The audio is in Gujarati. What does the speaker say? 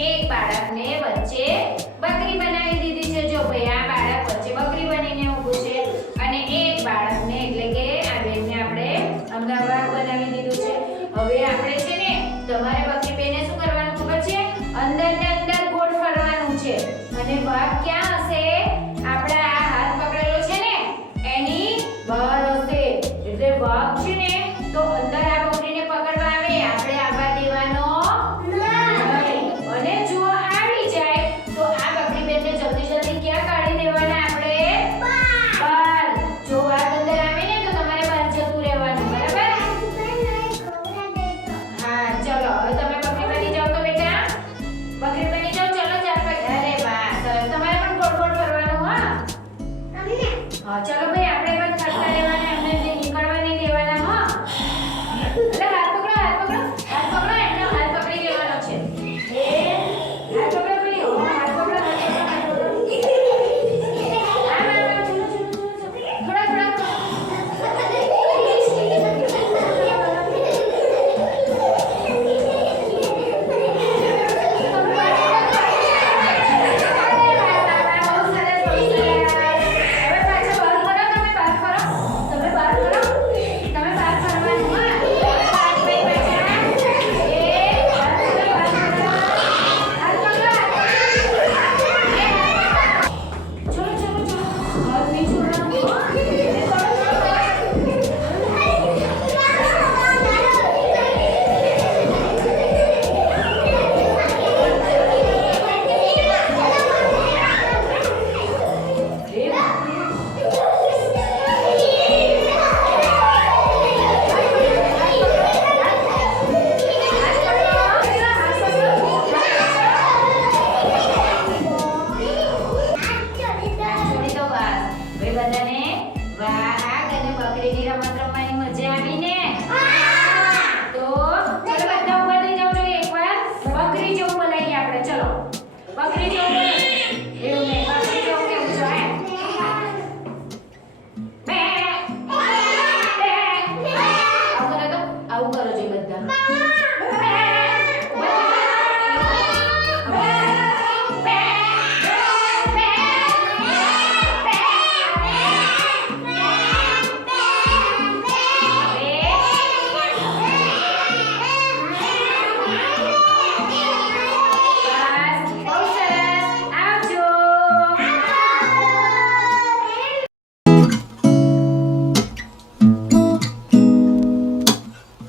એક બાળક ને વચ્ચે બકરી બનાવી દીધી છે. જો ભાઈ આ બાળક વચ્ચે બકરી બનીને ઊભું છે અને એક બાળક ને એટલે Whoa!